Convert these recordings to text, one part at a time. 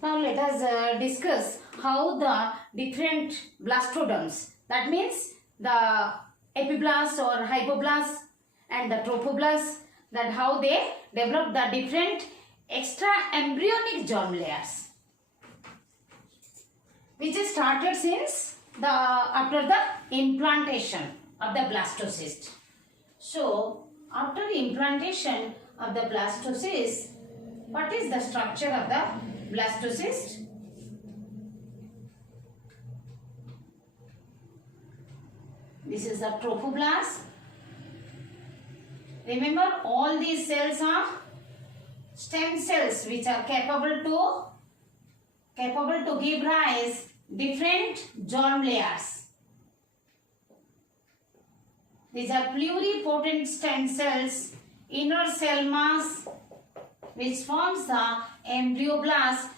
Now let us discuss how the different blastoderms, that means the epiblast or hypoblast and the trophoblast, that how they develop the different extraembryonic germ layers, which is started since after the implantation of the blastocyst. So after the implantation of the blastocyst, what is the structure of the blastocyst? This is the trophoblast. Remember, all these cells are stem cells which are capable to give rise different germ layers. These are pluripotent stem cells, inner cell mass which forms the embryoblast.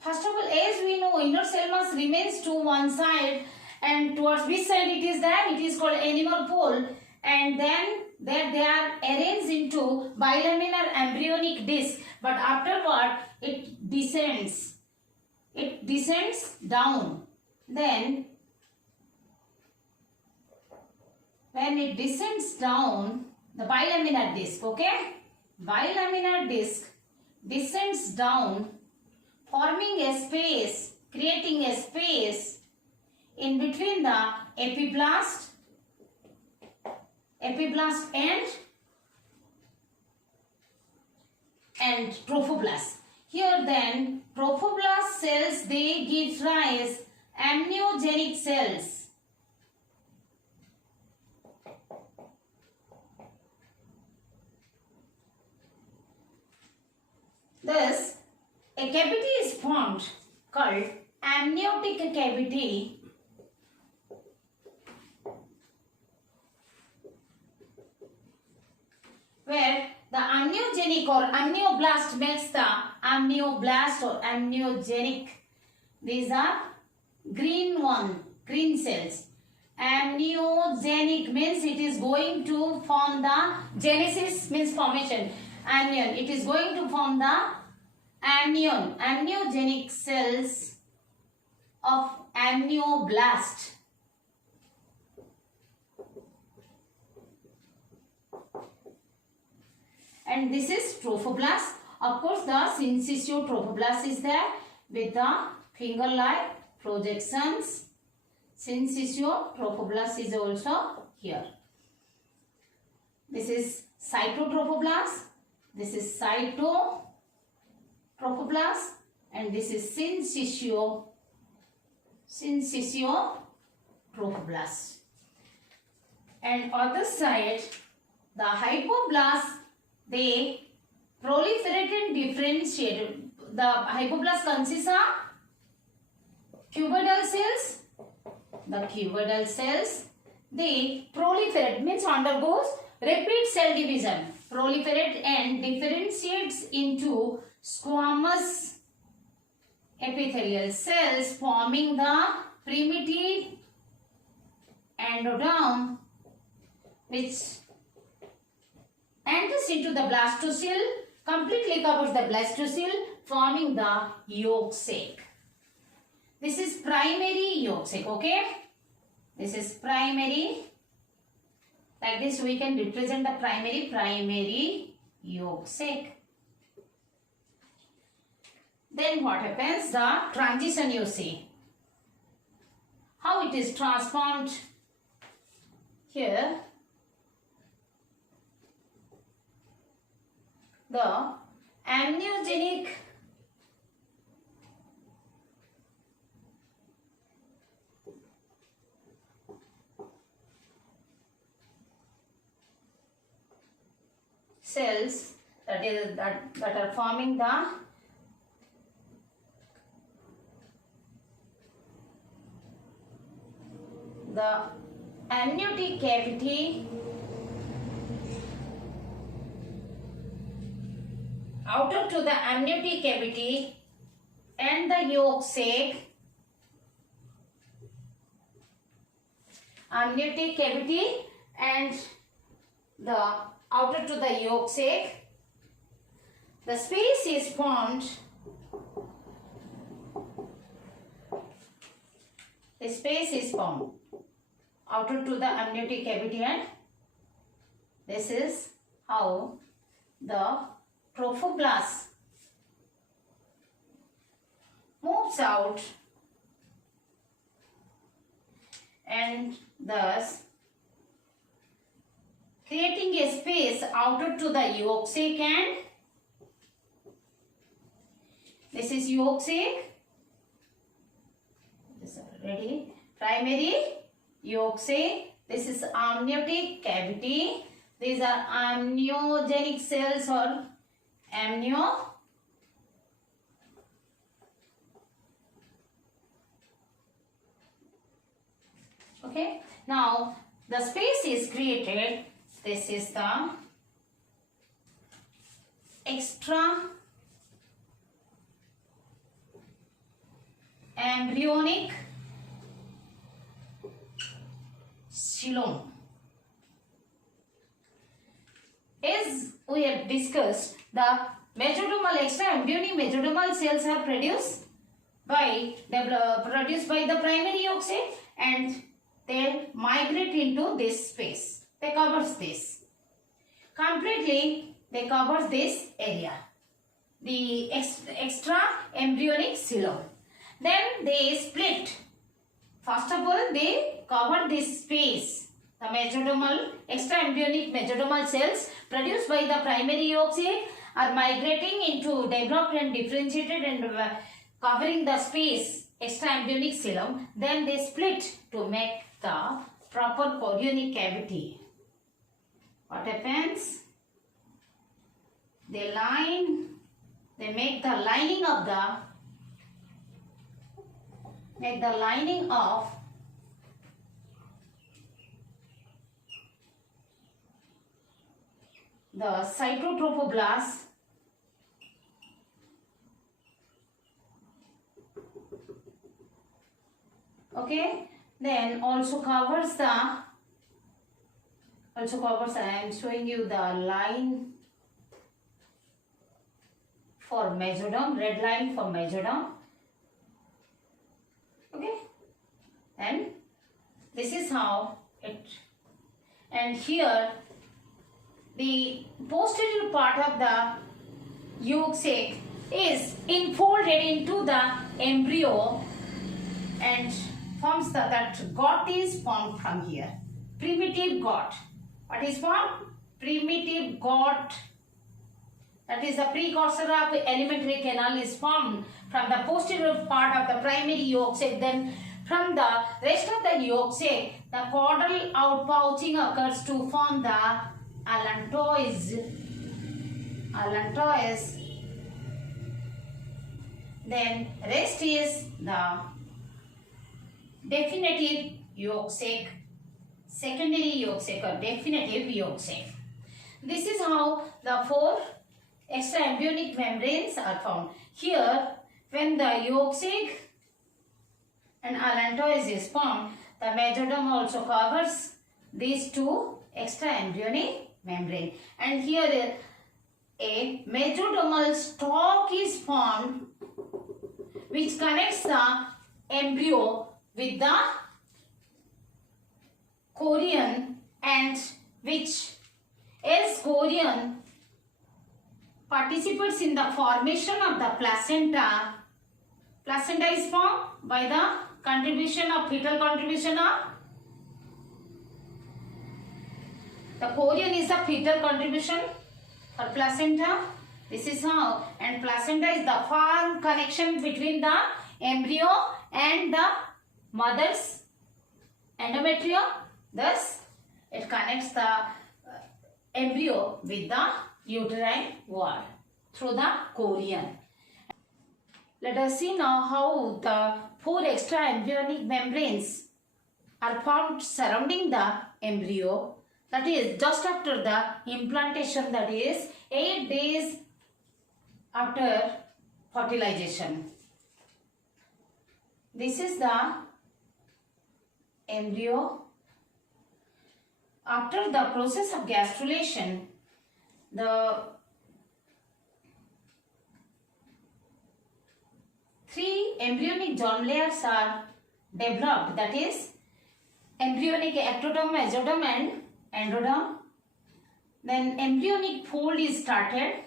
First of all, as we know, inner cell mass remains to one side, and towards which side it is there? It is called animal pole, and then there they are arranged into bilaminar embryonic disc, but afterward it descends. It descends down. Then when it descends down, the bilaminar disc, okay? Bilaminar disc descends down, forming a space, creating a space in between the epiblast and trophoblast. Here then, trophoblast cells, they give rise amniogenic cells. Thus, a cavity is formed called amniotic cavity, where the amniogenic or amnioblast makes the amnioblast or amniogenic. These are green cells. Amniogenic means it is going to form the, genesis means formation, amnion. It is going to form the amniogenic cells of amnioblast. And this is trophoblast. Of course, the syncytial trophoblast is there with the finger-like projections. Syncytial trophoblast is also here. This is cytotrophoblast. This is cytotrophoblast, and this is syncytiotrophoblast. And other side, the hypoblast, they proliferate and differentiate. The hypoblast consists of cuboidal cells. The cuboidal cells, they proliferate, means undergoes repeat cell division, proliferate and differentiates into squamous epithelial cells, forming the primitive endoderm, which enters into the blastocyst, completely covers the blastocyst, forming the yolk sac. This is primary yolk sac, okay? This is primary. Like this we can represent the primary yolk sac. Then what happens? The transition you see. How it is transformed here. The amniogenic cells that are forming the amniotic cavity, outer to the amniotic cavity and the yolk sac, amniotic cavity and the outer to the yolk sac, the space is formed the space is formed outer to the amniotic cavity, and this is how the trophoblast moves out and thus creating a space outer to the yolk sac, and this is yolk sac. This is ready. Primary yolk sac. This is amniotic cavity. These are amniogenic cells or amnio. Okay. Now the space is created. This is the extraembryonic xylem. As we have discussed, the extraembryonic mesodermal cells are produced by the primary yolk sac, and they migrate into this space. They covers this completely. They covers this area, the extraembryonic xylem. Then they split. First of all, they cover this space. The extraembryonic mesodermal cells produced by the primary yolk sac are migrating into developed and differentiated and covering the space extraembryonic xylem. Then they split to make the proper chorionic cavity. What happens? They make the lining of the cytotrophoblast okay. Then also covers I am showing you the line for mesoderm, red line for mesoderm. Okay, and this is how it, and here the posterior part of the yolk sac is enfolded into the embryo and forms that got is formed from here. Primitive got. What is formed? Primitive got. That is the precursor of alimentary canal is formed from the posterior part of the primary yolk sac. Then from the rest of the yolk sac, the caudal outpouching occurs to form the allantois. Then rest is the definitive yolk sac, secondary yolk sac or definitive yolk sac. This is how the 4 extraembryonic membranes are found. Here, when the yolk sac and allantois is formed, the mesoderm also covers these 2 extraembryonic membrane. And here a mesodermal stalk is formed which connects the embryo with the chorion, and which as chorion participates in the formation of the placenta. Placenta is formed by the fetal contribution of the chorion is the fetal contribution for placenta. This is how, and placenta is the firm connection between the embryo and the mother's endometrium. Thus, it connects the embryo with the uterine wall through the chorion. Let us see now how the 4 extraembryonic membranes are formed surrounding the embryo. That is just after the implantation, that is 8 days after fertilization. This is the embryo. After the process of gastrulation, the 3 embryonic germ layers are developed, that is embryonic ectoderm, mesoderm and endoderm. Then embryonic fold is started.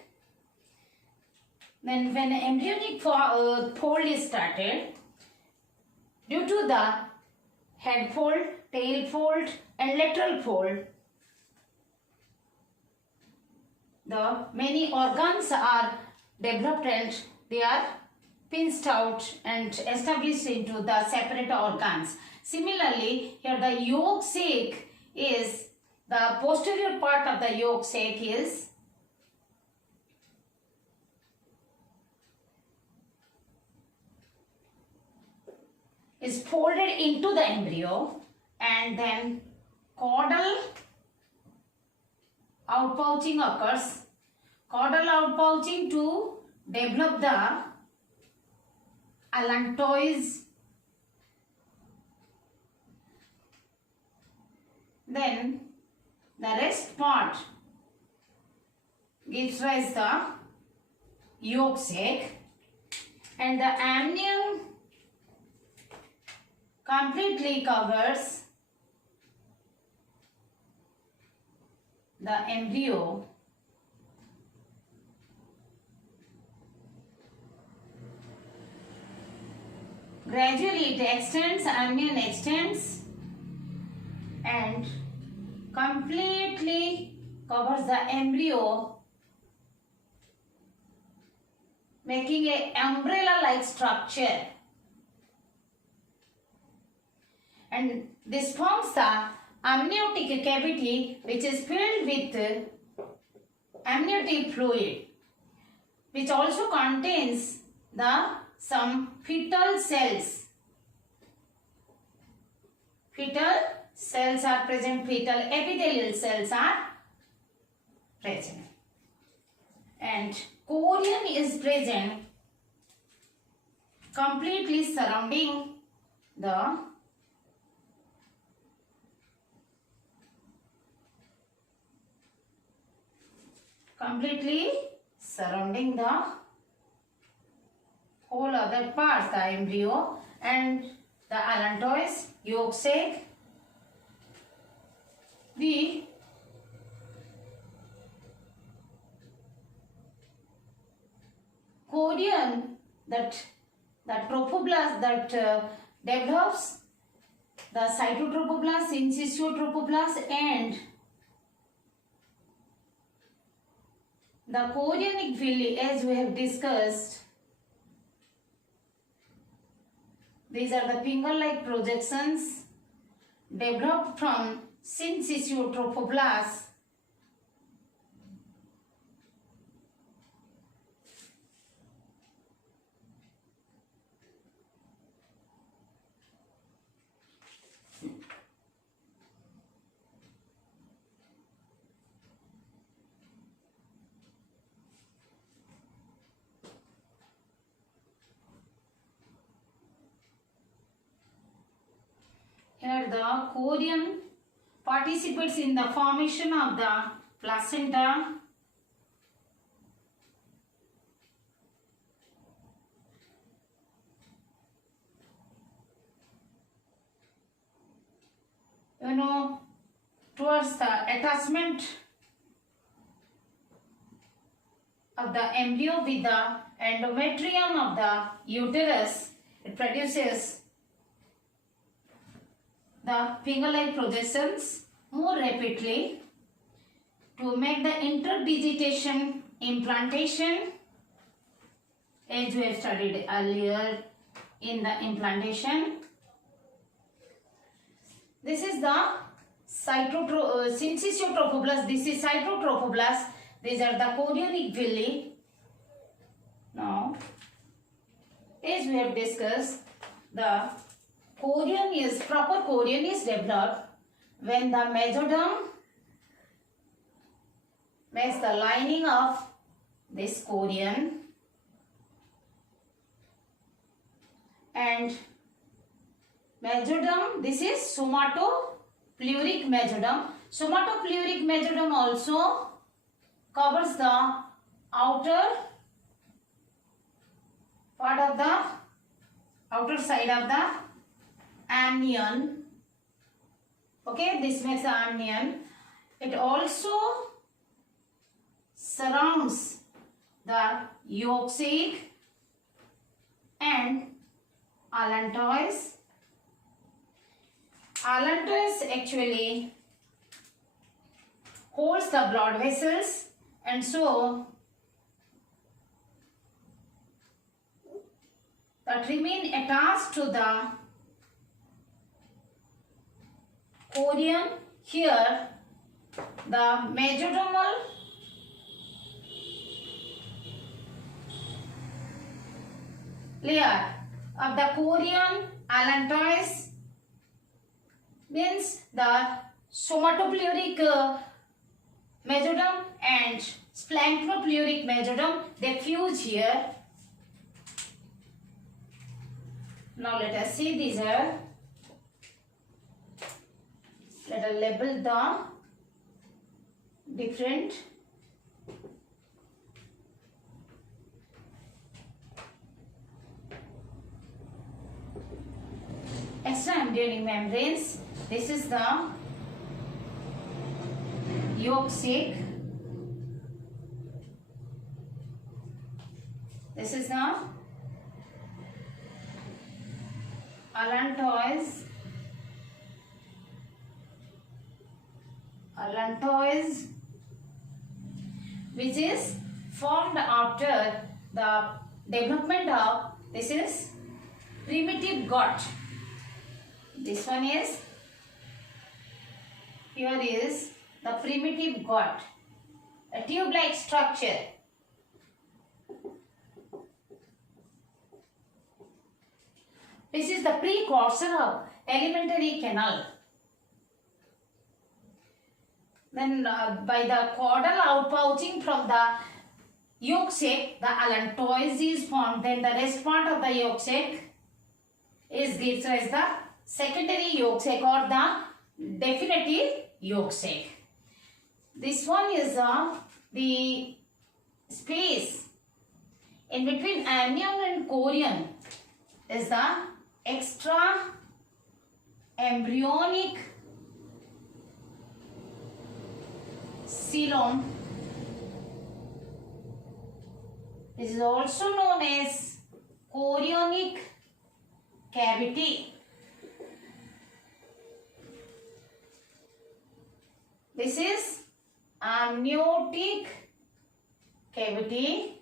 Then when embryonic fold is started, due to the head fold, tail fold and lateral fold, the many organs are developed and they are pinched out and established into the separate organs. Similarly, here the yolk sac is, the posterior part of the yolk sac is folded into the embryo, and then caudal outpouching occurs. Caudal outpouching to develop the allantois. Then the rest part gives rise the yolk sac, and the amnion completely covers the embryo. Gradually it extends, amnion extends and completely covers the embryo, making an umbrella-like structure. And this forms the amniotic cavity, which is filled with amniotic fluid, which also contains some fetal cells. Fetal cells are present, fetal epithelial cells are present, and chorion is present completely surrounding the whole other parts, the embryo and the allantois, yolk sac. The chorion, the trophoblast that develops the cytotrophoblast, in situ trophoblast and the chorionic villi, as we have discussed. These are the finger-like projections developed from in situ trophoblast. Here the chorion participates in the formation of the placenta. Towards the attachment of the embryo with the endometrium of the uterus, it produces the finger-like projections more rapidly to make the interdigitation implantation, as we have studied earlier in the implantation. This is the syncytotrophoblast. This is cytotrophoblast. These are the chorionic villi. Now, as we have discussed, the proper chorion is developed when the mesoderm makes the lining of this chorion, and mesoderm, this is somatopleuric mesoderm. Somatopleuric mesoderm also covers the outer part of the outer side of the amnion. Okay, this makes the amnion. It also surrounds the yolk sac and allantois. Allantois actually holds the blood vessels, and so that remain attached to the chorion. Here the mesodermal layer of the chorion allantois means the somatopleuric mesoderm and splanchnopluric mesoderm, they fuse here. Now let us see these are. Let us label the different extraembryonic membranes. This is the yolk sac. This is the allantois. Allantois, which is formed after the development of, this is primitive gut. This one is, here is the primitive gut, a tube-like structure. This is the precursor of alimentary canal. Then by the caudal outpouching from the yolk sac, the allantois is formed. Then the rest part of the yolk sac is gives rise the secondary yolk sac or the definitive yolk sac. This one is the space in between amnion and chorion is the extra embryonic coelom. This is also known as chorionic cavity. This is amniotic cavity.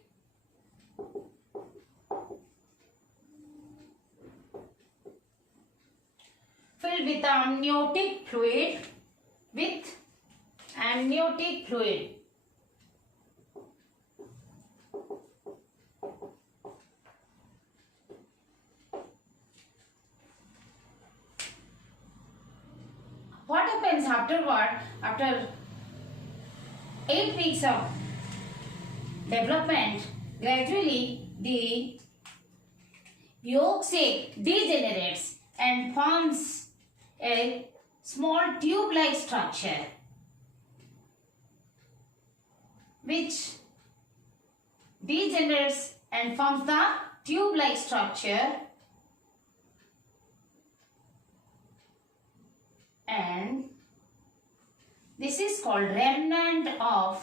Filled with amniotic fluid, What happens afterward? After 8 weeks of development, gradually the yolk sac degenerates and forms a small tube-like structure which degenerates and forms the tube-like structure, and this is called remnant of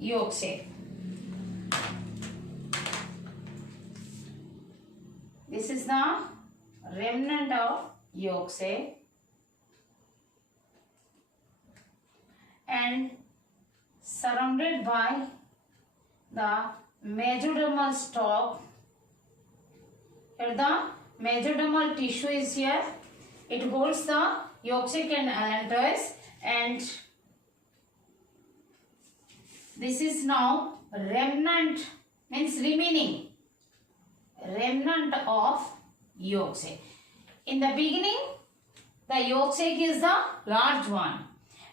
yolk sac. This is the remnant of yolk sac, and surrounded by the mesodermal stalk. Here the mesodermal tissue is here. It holds the yolk sac and allantois, and this is now remnant, means remaining remnant of yolk sac. In the beginning, the yolk sac is the large one,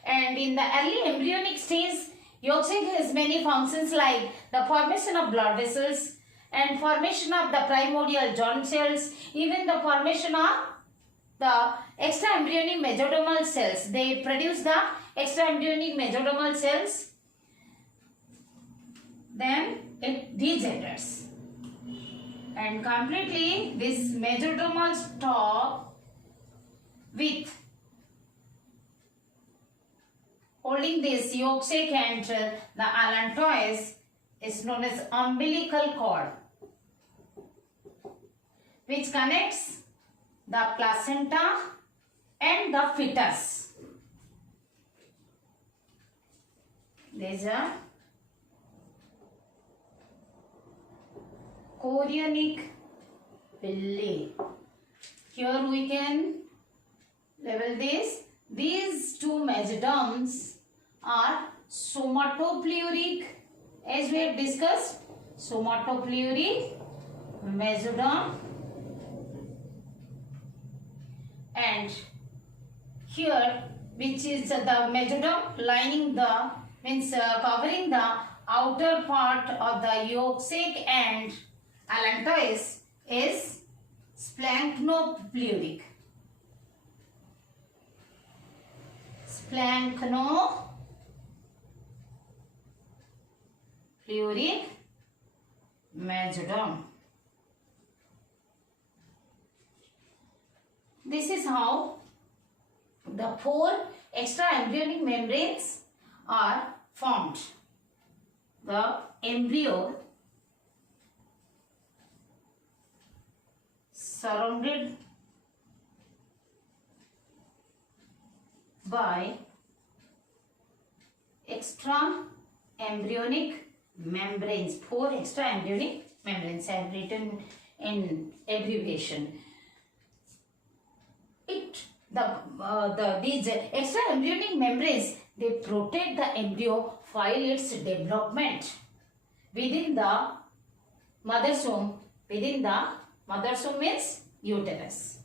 and in the early embryonic stage, yolk sac has many functions like the formation of blood vessels and formation of the primordial joint cells, even the formation of the extraembryonic mesodermal cells. They produce the extraembryonic mesodermal cells. then it degenerates. And completely this mesodermal stalk with holding this yolk sac and the allantois is known as umbilical cord, which connects the placenta and the fetus. There is a chorionic villi. Here we can level this. These two mesoderms are somatopleuric, as we have discussed. Somatopleuric mesoderm, and here which is the mesoderm lining the covering the outer part of the yolk sac and allantois is splanchnopluric. Splanchnopluric mesoderm. This is how the 4 extraembryonic membranes are formed. The embryo surrounded by extraembryonic membranes. 4 extraembryonic membranes I have written in abbreviation. These extraembryonic membranes, they protect the embryo while its development within the mother's womb. Within the mother's womb means uterus.